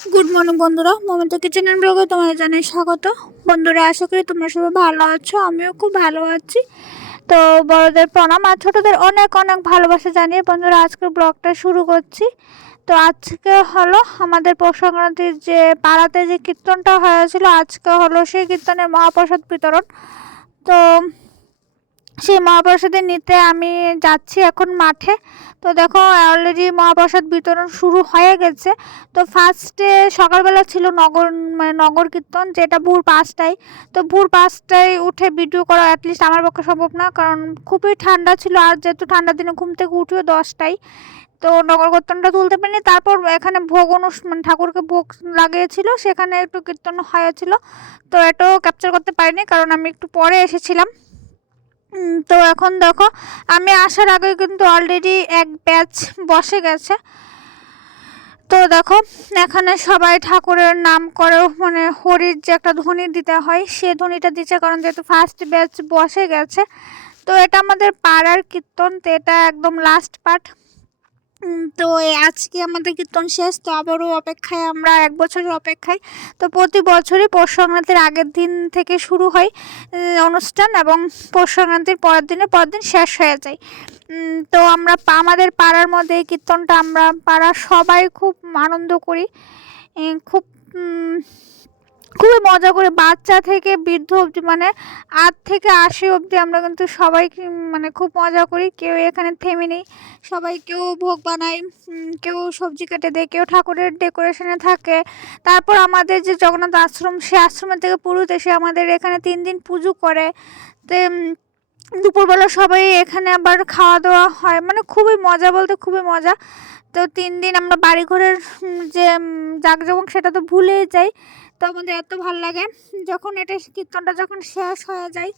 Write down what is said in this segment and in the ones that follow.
Good morning বন্ধুরা। মমতা কিচেনের ব্লগে তোমাদের জানাই স্বাগত। বন্ধুরা, আশা করি তোমরা সবাই ভালো আছো, আমিও খুব ভালো আছি। তো বড়দের প্রণাম আর ছোটদের অনেক অনেক ভালোবাসা জানিয়ে বন্ধুরা, আজকে ব্লগটা শুরু করছি। তো আজকে হলো আমাদের পৌষ সংক্রান্তির যে পাড়াতে যে কীর্তনটা হয়েছিল, আজকে হলো সেই কীর্তনের মহাপ্রসাদ বিতরণ। তো সেই মহাপ্রসাদের নিতে আমি যাচ্ছি এখন মাঠে। তো দেখো অলরেডি মহাপ্রসাদ বিতরণ শুরু হয়ে গেছে। তো ফার্স্টে সকালবেলা ছিল নগর মানে নগর কীর্তন, যেটা ভোর পাঁচটায়। তো ভোর পাঁচটায় উঠে ভিডিও করা অ্যাটলিস্ট আমার পক্ষে সম্ভব না, কারণ খুবই ঠান্ডা ছিল। আর যেহেতু ঠান্ডার দিনে ঘুম থেকে উঠেও দশটায়। তো নগর কীর্তনটা তুলতে পারিনি। তারপর এখানে ভোগ অনুষ্ঠান ঠাকুরকে ভোগ লাগিয়েছিল, সেখানে একটু কীর্তন হয়েছিল। তো এটাও ক্যাপচার করতে পারিনি, কারণ আমি একটু পরে এসেছিলাম। তো এখন দেখো, আমি আসার আগে কিন্তু অলরেডি এক ব্যাচ বসে গেছে। তো দেখো, এখানে সবাই ঠাকুরের নাম করেও মানে হরির যে একটা ধ্বনি দিতে হয়, সে ধ্বনিটা দিচ্ছে কারণ যেহেতু ফার্স্ট ব্যাচ বসে গেছে। তো এটা আমাদের পাড়ার কীর্তন, তো এটা একদম লাস্ট পার্ট তো আজকে আমাদের কীর্তন শেষ, তো আবারও অপেক্ষায় আমরা এক বছরের অপেক্ষায়। তো প্রতি বছরই পৌষ সংক্রান্তির আগের দিন থেকে শুরু হয় অনুষ্ঠান এবং পৌষ সংক্রান্তির পরের দিনে পরের দিন শেষ হয়ে যায়। তো আমরা আমাদের পাড়ার মধ্যে এই কীর্তনটা আমরা পাড়ার সবাই খুব আনন্দ করি। খুব খুবই মজা করে বাচ্চা থেকে বৃদ্ধ অবধি মানে আট থেকে আশি অবধি আমরা কিন্তু সবাই মানে খুব মজা করি। কেউ এখানে থেমে নেই, সবাই কেউ ভোগ বানায় কেউ সবজি কেটে দেয়, কেউ ঠাকুরের ডেকোরেশনে থাকে। তারপর আমাদের যে জগন্নাথ আশ্রম, সে আশ্রমের থেকে পুরুত এসে আমাদের এখানে তিন দিন পুজো করে। তো দুপুরবেলা সবাই এখানে আবার খাওয়া দাওয়া হয়। মানে খুবই মজা বলতে খুবই মজা। তো তিন দিন আমরা বাড়ি ঘরের যে জাঁকজমক সেটা তো ভুলেই যাই। তো আমাদের এত ভালো লাগে। যখন এটা কীর্তনটা যখন শেষ হয়ে যায়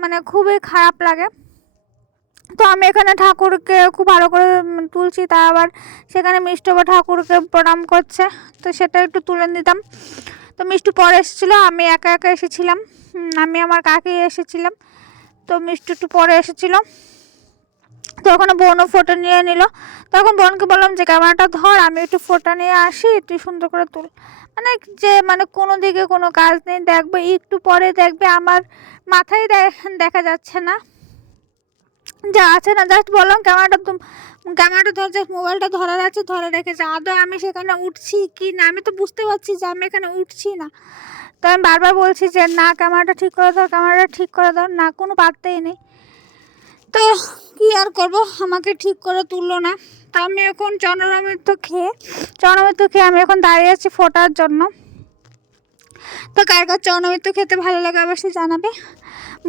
মানে খুবই খারাপ লাগে। তো আমি এখানে ঠাকুরকে খুব ভালো করে তুলছি, তা আবার সেখানে মিষ্টবা ঠাকুরকে প্রণাম করছে। তো সেটা একটু তুলে দিতাম তো মিষ্টু পরে এসেছিল, আমি একা একা এসেছিলাম। আমি আমার কাকি এসেছিলাম। তো মিষ্টু একটু পরে এসেছিল। তো ওখানে বোনও ফটো নিয়ে নিল। তখন বোনকে বললাম যে, ক্যামেরাটা ধর, আমি একটু ফটো নিয়ে আসি তুই সুন্দর করে তুল। মানে যে মানে কোনো দিকে কোনো কাজ নেই, দেখবে একটু পরে দেখবে আমার মাথায় দেখা যাচ্ছে না। যা আছে না জাস্ট বললাম ক্যামেরাটা তুম ক্যামেরাটা ধর জাস্ট মোবাইলটা ধরার আছে, ধরে রেখেছে। আদৌ আমি সেখানে উঠছি কি না? আমি তো বুঝতে পারছি যে আমি এখানে উঠছি না। তো আমি বারবার বলছি যে, না ক্যামেরাটা ঠিক করে দাও ক্যামেরাটা ঠিক করে দাও না, কোনো পাত্তেই নেই। তো কি আর করব? আমাকে ঠিক করে তুললো না। তো আমি এখন চন্দ্রামৃত খেয়ে চন্দ্রামৃত খেয়ে আমি এখন দাঁড়িয়ে আছি ফোটার জন্য। তো কার কার চন্দ্রামৃত খেতে ভালো লাগে অবশ্যই জানাবে।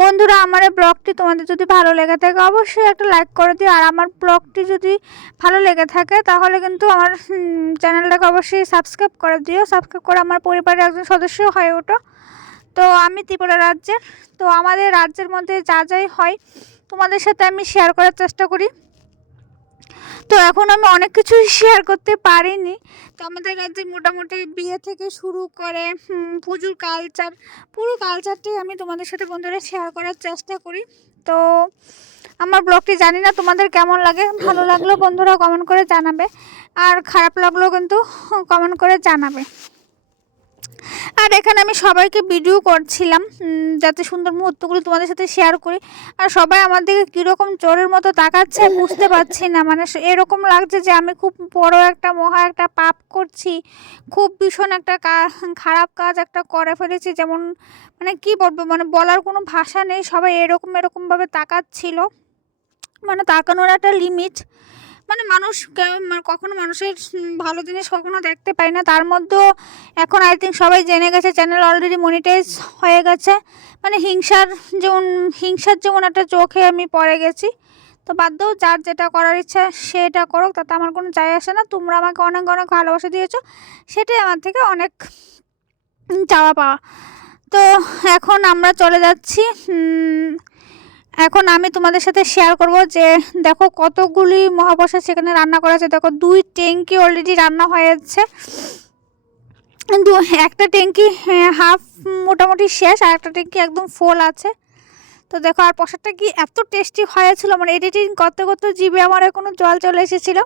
বন্ধুরা, আমার এই ব্লগটি তোমাদের যদি ভালো লেগে থাকে, অবশ্যই একটা লাইক করে দিও। আর আমার ব্লগটি যদি ভালো লেগে থাকে, তাহলে কিন্তু আমার চ্যানেলটাকে অবশ্যই সাবস্ক্রাইব করে দিও। সাবস্ক্রাইব করে আমার পরিবারের একজন সদস্য হয়ে ওঠো। তো আমি ত্রিপুরা রাজ্যের। তো আমাদের রাজ্যের মধ্যে যা যাই হয়, তোমাদের সাথে আমি শেয়ার করার চেষ্টা করি। তো এখন আমি অনেক কিছুই শেয়ার করতে পারিনি। তো আমাদের রাজ্যে মোটামুটি বিয়ে থেকে শুরু করে পুজোর কালচার পুরো কালচারটাই আমি তোমাদের সাথে বন্ধুরা শেয়ার করার চেষ্টা করি। তো আমার ব্লগটি জানি না তোমাদের কেমন লাগে, ভালো লাগল বন্ধুরা কমেন্ট করে জানাবে, আর খারাপ লাগলেও কিন্তু কমেন্ট করে জানাবে। আর এখানে আমি সবাইকে ভিডিও করছিলাম যাতে সুন্দর মুহূর্তগুলো তোমাদের সাথে শেয়ার করি। আর সবাই আমার দিকে কীরকম চোরের মতো তাকাচ্ছে বুঝতে পারছি না। মানে এরকম লাগছে যে আমি খুব বড় একটা, মহা একটা পাপ করছি। খুব ভীষণ একটা খারাপ কাজ একটা করে ফেলেছি। যেমন মানে কি বলব মানে বলার কোনো ভাষা নেই। সবাই এরকম এরকমভাবে তাকাচ্ছিল। মানে তাকানোর একটা লিমিট মানে মানুষ মানে কখনো মানুষের ভালো জিনিস কখনো দেখতে পাই না। তার মধ্যেও এখন আই থিঙ্ক সবাই জেনে গেছে চ্যানেল অলরেডি মনিটাইজ হয়ে গেছে। মানে হিংসার যেমন হিংসার যেমন একটা চোখে আমি পড়ে গেছি। তো বাধ্য যার যেটা করার ইচ্ছা সেটা করুক, তাতে আমার কোনো যায় আসে না। তোমরা আমাকে অনেক অনেক ভালোবাসা দিয়েছ। সেটাই আমার থেকে অনেক চাওয়া পাওয়া। তো এখন আমরা চলে যাচ্ছি এখন আমি তোমাদের সাথে শেয়ার করব যে, দেখো কতগুলি মহাপ্রসাদ সেখানে রান্না করা আছে। দেখো দুই ট্যাঙ্কি অলরেডি রান্না হয়েছে দু, একটা ট্যাঙ্কি হাফ মোটামুটি শেষ আর একটা ট্যাঙ্কি একদম ফুল আছে। তো দেখো, আর প্রসাদটা কি এত টেস্টি হয়েছিল? মানে এডিটিং করতে করতে জিভে আমার কোনো জল চলে এসেছিল।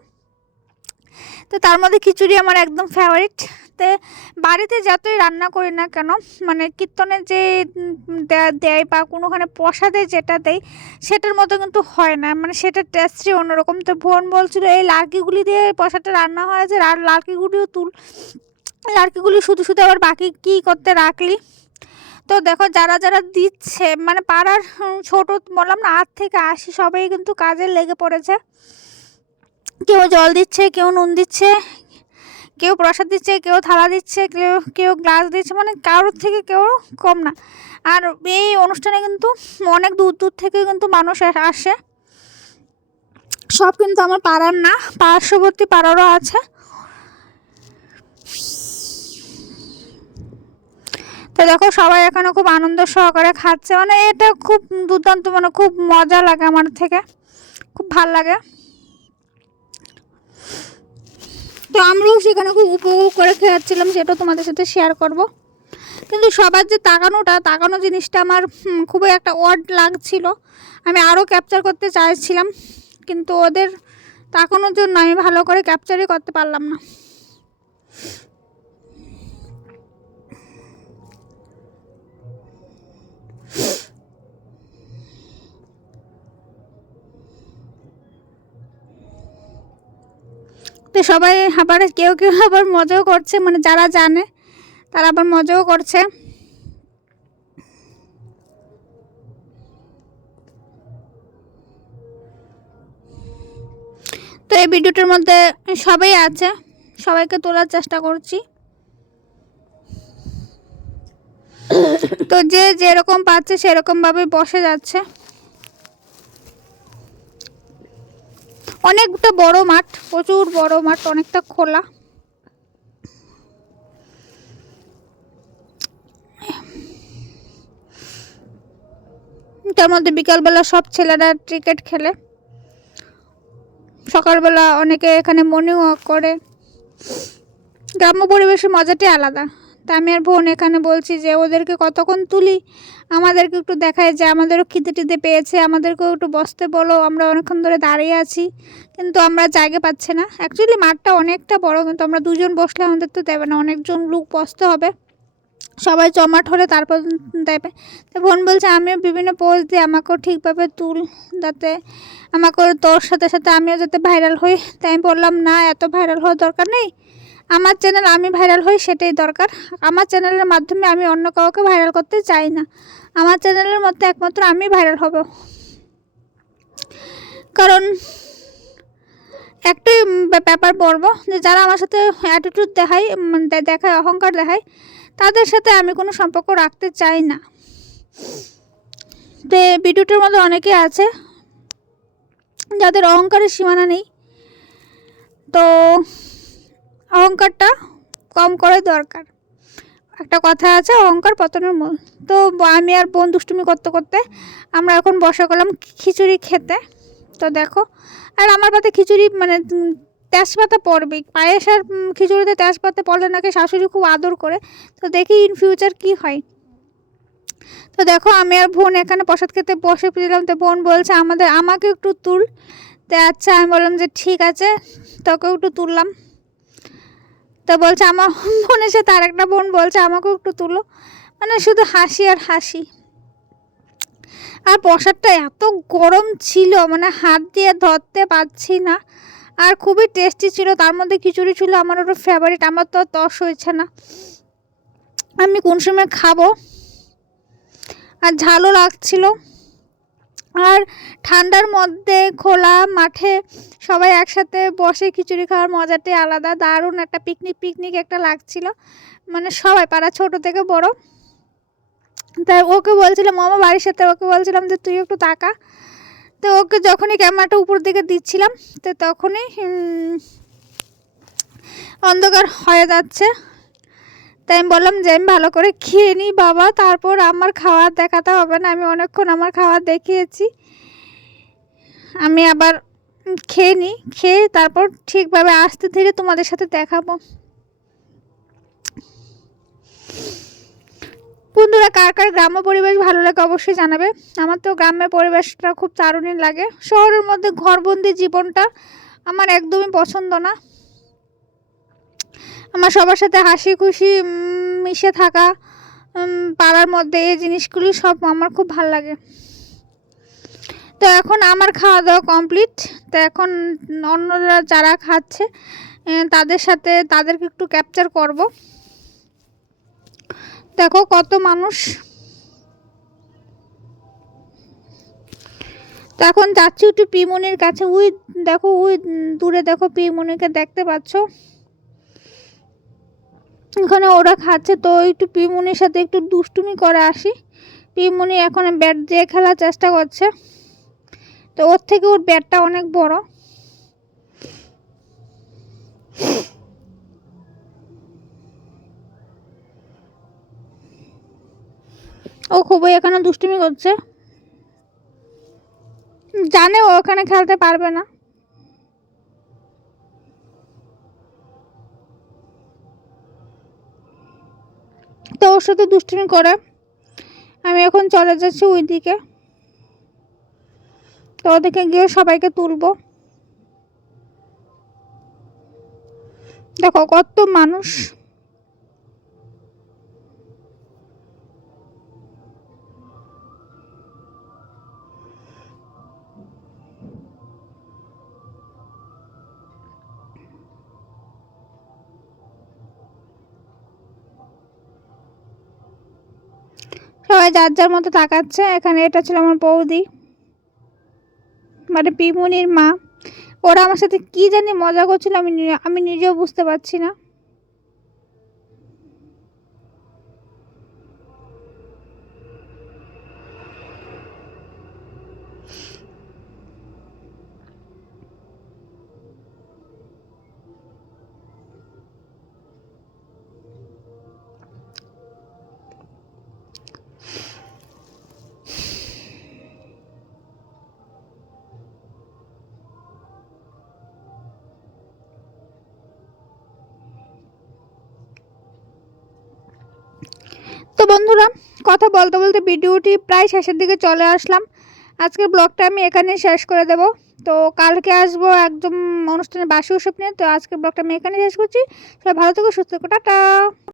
তো তার মধ্যে খিচুড়ি আমার একদম ফেভারিট বাড়িতে বাড়িতে যতই রান্না করি না কেন মানে কীর্তনের যে দেয় বা কোনোখানে প্রসাদে যেটা দেয় সেটার মতো কিন্তু হয় না। মানে সেটার টেস্টই অন্যরকম। তো বোন বলছিল, এই লার্কিগুলি দিয়ে প্রসাদটা রান্না হয়েছে আর লার্কিগুলিও তুল। লার্কিগুলি শুধু শুধু আবার বাকি কী করতে রাখলি? তো দেখো, যারা যারা দিচ্ছে মানে পাড়ার ছোট বললাম না, আট থেকে আশি সবাই কিন্তু কাজে লেগে পড়েছে। কেউ জল দিচ্ছে, কেউ নুন দিচ্ছে কেউ প্রসাদ দিচ্ছে, কেউ থালা দিচ্ছে, কেউ কেউ গ্লাস দিচ্ছে মানে কারোর থেকে কেউ কম না। আর এই অনুষ্ঠানে কিন্তু অনেক দূর দূর থেকে কিন্তু মানুষ আসে সব কিন্তু আমার পাড়ার না, পার্শ্ববর্তী পাড়ারও আছে। তো দেখো সবাই এখানে খুব আনন্দ সহকারে খাচ্ছে। মানে এটা খুব দুর্দান্ত মানে খুব মজা লাগে আমার থেকে। খুব ভালো লাগে। তো আমরাও সেখানে খুব উপভোগ করে খেয়াচ্ছিলাম সেটা তোমাদের সাথে শেয়ার করব। কিন্তু সবার যে তাকানোটা, তাকানো জিনিসটা আমার খুবই একটা ওয়ার্ড লাগছিল। আমি আরও ক্যাপচার করতে চাইছিলাম, কিন্তু ওদের তাকানোর জন্য আমি ভালো করে ক্যাপচারই করতে পারলাম না। তো সবাই আবার কেউ কেউ আবার মজাও করছে মানে যারা জানে তারা আবার মজাও করছে। তো এই ভিডিওটার মধ্যে সবাই আছে, সবাইকে তোলার চেষ্টা করছি। তো যে যেরকম পাচ্ছে সেরকম ভাবে বসে যাচ্ছে। অনেকটা বড় মাঠ, প্রচুর বড় মাঠ, অনেকটা খোলা। তার মধ্যে বিকালবেলা সব ছেলেরা ক্রিকেট খেলে। সকালবেলা অনেকে এখানে মর্নিং ওয়াক করে। গ্রাম্য পরিবেশের মজাটাই আলাদা। তা আমি আর বোন এখানে বলছি যে, ওদেরকে কতক্ষণ তুলি? আমাদেরকে একটু দেখায় যে, আমাদেরও খিদে টিদে পেয়েছে। আমাদেরকেও একটু বসতে বলো। আমরা অনেকক্ষণ ধরে দাঁড়িয়ে আছি। কিন্তু আমরা জায়গা পাচ্ছি না। অ্যাকচুয়ালি মাঠটা অনেকটা বড়, কিন্তু আমরা দুজন বসলে আমাদের তো দেবে না। অনেকজন লোক বসতে হবে। সবাই জমাট হলে তারপর দেবে। তো বোন বলছে, আমিও বিভিন্ন পোজ দিই আমাকেও ঠিকভাবে তুল, যাতে আমাকেও তোর সাথে সাথে আমিও যাতে ভাইরাল হই। তাই আমি বললাম, না, এত ভাইরাল হওয়ার দরকার নেই। আমার চ্যানেল আমি ভাইরাল হই সেটাই দরকার। আমার চ্যানেলের মাধ্যমে আমি অন্য কাউকে ভাইরাল করতে চাই না। আমার চ্যানেলের মধ্যে একমাত্র আমি ভাইরাল হব। কারণ একটাই ব্যাপার বলব যে যারা আমার সাথে অ্যাটিটিউড দেখায় দেখায়, অহংকার দেখায়, তাদের সাথে আমি কোনো সম্পর্ক রাখতে চাই না। তো ভিডিওটার মধ্যে অনেকে আছে যাদের অহংকারের সীমানা নেই। তো অহংকারটা কম করে দরকার। একটা কথা আছে, অহংকার পতনের মূল। তো আমি আর বোন দুষ্টুমি করতে করতে আমরা এখন বসা করলাম খিচুড়ি খেতে। তো দেখো, আর আমার পাতে খিচুড়ি মানে তেজপাতা পড়বেই। পায়েস আর খিচুড়িতে তেজপাতা পড়লে নাকি শাশুড়ি খুব আদর করে। তো দেখি ইন ফিউচার কি হয়। তো দেখো, আমি আর বোন এখানে প্রসাদ খেতে বসে দিলাম তো বোন বলছে, আমাদের, আমাকে একটু তুল। তো আচ্ছা আমি বললাম যে, ঠিক আছে। তোকেও একটু তুললাম। তো বলছে আমার বোনের সাথে আরেকটা বোন বলছে, আমাকেও একটু তুলো। মানে শুধু হাসি আর হাসি। আর প্রসাদটা এত গরম ছিল মানে হাত দিয়ে ধরতে পারছি না। আর খুবই টেস্টি ছিল, তার মধ্যে খিচুড়ি ছিল, আমার ওটা ফেভারিট আমার তো তস হয়েছে না। আমি কোন সময় খাব? আর ঝালও লাগছিল। আর ঠান্ডার মধ্যে খোলা মাঠে সবাই একসাথে বসে খিচুড়ি খাওয়ার মজাটাই আলাদা, দারুণ একটা পিকনিক পিকনিক একটা লাগছিল। মানে সবাই পাড়া ছোট থেকে বড়। তাই ওকে বলছিলাম, মামা বাড়ির সাথে, ওকে বলছিলাম যে, তুই একটু তাকা। তো ওকে যখনই ক্যামেরাটা উপর দিকে দিচ্ছিলাম, তো তখনই অন্ধকার হয়ে যাচ্ছে। তাই আমি বললাম যে আমি ভালো করে খেয়ে নিই, বাবা। তারপর আমার খাওয়ার দেখাতে হবে না। আমি অনেকক্ষণ আমার খাওয়ার দেখিয়েছি। আমি আবার খেয়ে নিই। খেয়ে তারপর ঠিকভাবে আস্তে ধীরে তোমাদের সাথে দেখাবো। বন্ধুরা, কার কার গ্রাম্য পরিবেশ ভালো লাগে অবশ্যই জানাবে। আমার তো গ্রামের পরিবেশটা খুব দারুণই লাগে। শহরের মধ্যে ঘরবন্দি জীবনটা আমার একদমই পছন্দ না। আমার সবার সাথে হাসি খুশি মিশে থাকা পাড়ার মধ্যে এই জিনিসগুলি সব আমার খুব ভালো লাগে। তো এখন আমার খাওয়া দাওয়া কমপ্লিট। তো এখন অন্যরা যারা খাচ্ছে তাদের সাথে তাদেরকে একটু ক্যাপচার করব। দেখো কত মানুষ। তো এখন যাচ্ছি একটু পিমনির কাছে। উই, দেখো, উই, দূরে দেখো পিমনিকে দেখতে পাচ্ছ। এখানে ওরা খাচ্ছে, তো একটু পিমনির সাথে একটু দুষ্টুমি করে আসি। পিমনি এখন ব্যাট দিয়ে খেলার চেষ্টা করছে। তো ওর থেকে ওর ব্যাটটা অনেক বড়। ও খুবই এখানে দুষ্টুমি করছে। জানে ও ওখানে খেলতে পারবে না। তো ওর সাথে দুষ্টুমি করে। আমি এখন চলে যাচ্ছি ওই দিকে তো ওদেরকে গিয়ে সবাইকে তুলবো। দেখো কত মানুষ। সবাই যার যার মতো তাকাচ্ছে। এখানে এটা ছিল আমার বৌদি। মানে পিমুনির মা। ওরা আমার সাথে কি জানি মজা করছিল আমি আমি নিজেও বুঝতে পারছি না। তো বন্ধুরা, কথা বলতে বলতে ভিডিওটি প্রায় শেষের দিকে চলে আসলাম। আজকের ব্লগটা আমি এখানে শেষ করে দেব। তো কালকে আসব একদম অনুষ্ঠানে বাসি উৎসব নিয়ে। তো আজকে ব্লগটা আমি এখানে শেষ করছি। সবাই ভালো থেকো, সুস্থ থেকো, টাটা।